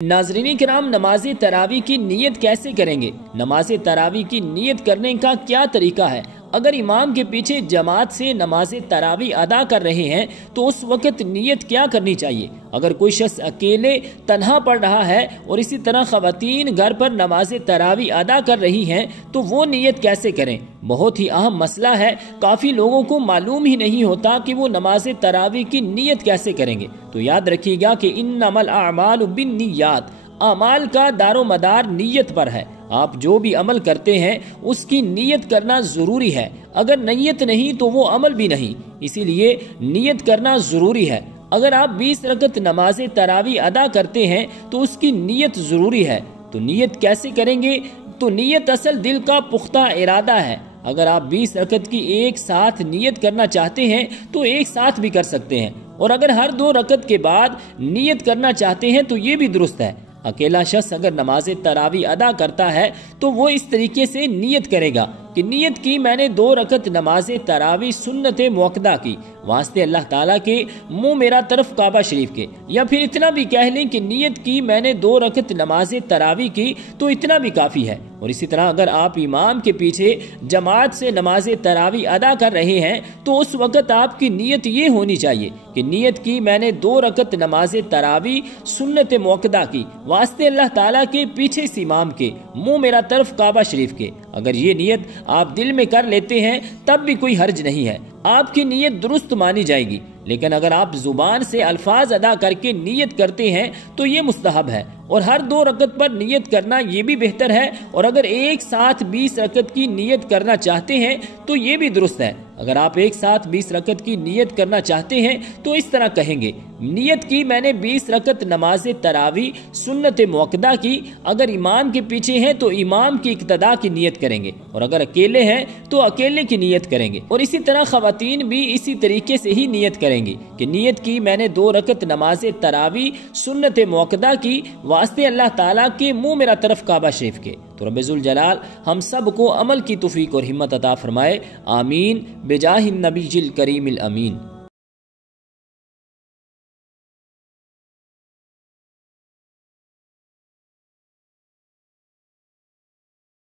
नाज़रीन किराम, नमाज तरावी की नीयत कैसे करेंगे? नमाज तरावी की नीयत करने का क्या तरीका है? अगर इमाम के पीछे जमात से नमाज तरावी अदा कर रहे हैं तो उस वक्त नीयत क्या करनी चाहिए? अगर कोई शख्स अकेले तन्हा पढ़ रहा है और इसी तरह ख़वातीन घर पर नमाज तरावी अदा कर रही हैं तो वो नीयत कैसे करें? बहुत ही अहम मसला है। काफ़ी लोगों को मालूम ही नहीं होता कि वो नमाज तरावी की नीयत कैसे करेंगे। तो याद रखिएगा कि इन्नमल अअमालु बिन्नियात, अमाल का दारो मदार नीयत पर है। आप जो भी अमल करते हैं उसकी नीयत करना ज़रूरी है। अगर नीयत नहीं तो वो अमल भी नहीं, इसीलिए नीयत करना ज़रूरी है। अगर आप 20 रकत नमाज तरावी अदा करते हैं तो उसकी नीयत ज़रूरी है। तो नीयत कैसे करेंगे? तो नीयत असल दिल का पुख्ता इरादा है। अगर आप 20 रकत की एक साथ नीयत करना चाहते हैं तो एक साथ भी कर सकते हैं, और अगर हर 2 रकत के बाद नीयत करना चाहते हैं तो ये भी दुरुस्त है। अकेला शख्स अगर नमाज तरावी अदा करता है तो वो इस तरीके से नीयत करेगा कि नीयत की मैंने 2 रकत नमाज तरावी सुन्नत मुअक्कदा की वास्ते अल्लाह ताला के, मुंह मेरा तरफ काबा शरीफ के। या फिर इतना भी कह लें कि नीयत की मैंने 2 रकत नमाज तरावी की, तो इतना भी काफ़ी है। और इसी तरह अगर आप इमाम के पीछे जमात से नमाज तरावी अदा कर रहे हैं तो उस वक़्त आपकी नीयत ये होनी चाहिए कि नीयत की मैंने 2 रकत नमाज तरावी सुन्नत मुअक्कदा की वास्ते अल्लाह ताला के, पीछे इस इमाम के, मुंह मेरा तरफ काबा शरीफ के। अगर ये नीयत आप दिल में कर लेते हैं तब भी कोई हर्ज नहीं है, आपकी नीयत दुरुस्त मानी जाएगी। लेकिन अगर आप जुबान से अल्फाज अदा करके नीयत करते हैं तो ये मुस्तहब है, और हर 2 रकत पर नीयत करना ये भी बेहतर है। और अगर एक साथ 20 रकत की नीयत करना चाहते हैं तो ये भी दुरुस्त है। अगर आप एक साथ 20 रकत की नीयत करना चाहते हैं तो इस तरह कहेंगे, नीयत की मैंने 20 रकत नमाज तरावी सुन्नत मुअक्कदा की। अगर इमाम के पीछे हैं तो इमाम की इक्तदा की नीयत करेंगे, और अगर अकेले हैं तो अकेले की नीयत करेंगे। और इसी तरह ख़वातीन भी इसी तरीके से ही नीयत करेंगी कि नीयत की मैंने 2 रकत नमाज तरावी सुन्नत मुअक्कदा की वास्ते अल्लाह ताला के, मुंह मेरा तरफ काबा शरीफ के। तो रब्बुल जलाल हम सब को अमल की तौफीक और हिम्मत अता फरमाए। आमीन बिजाहिन नबीजिल करीमिल अमीन।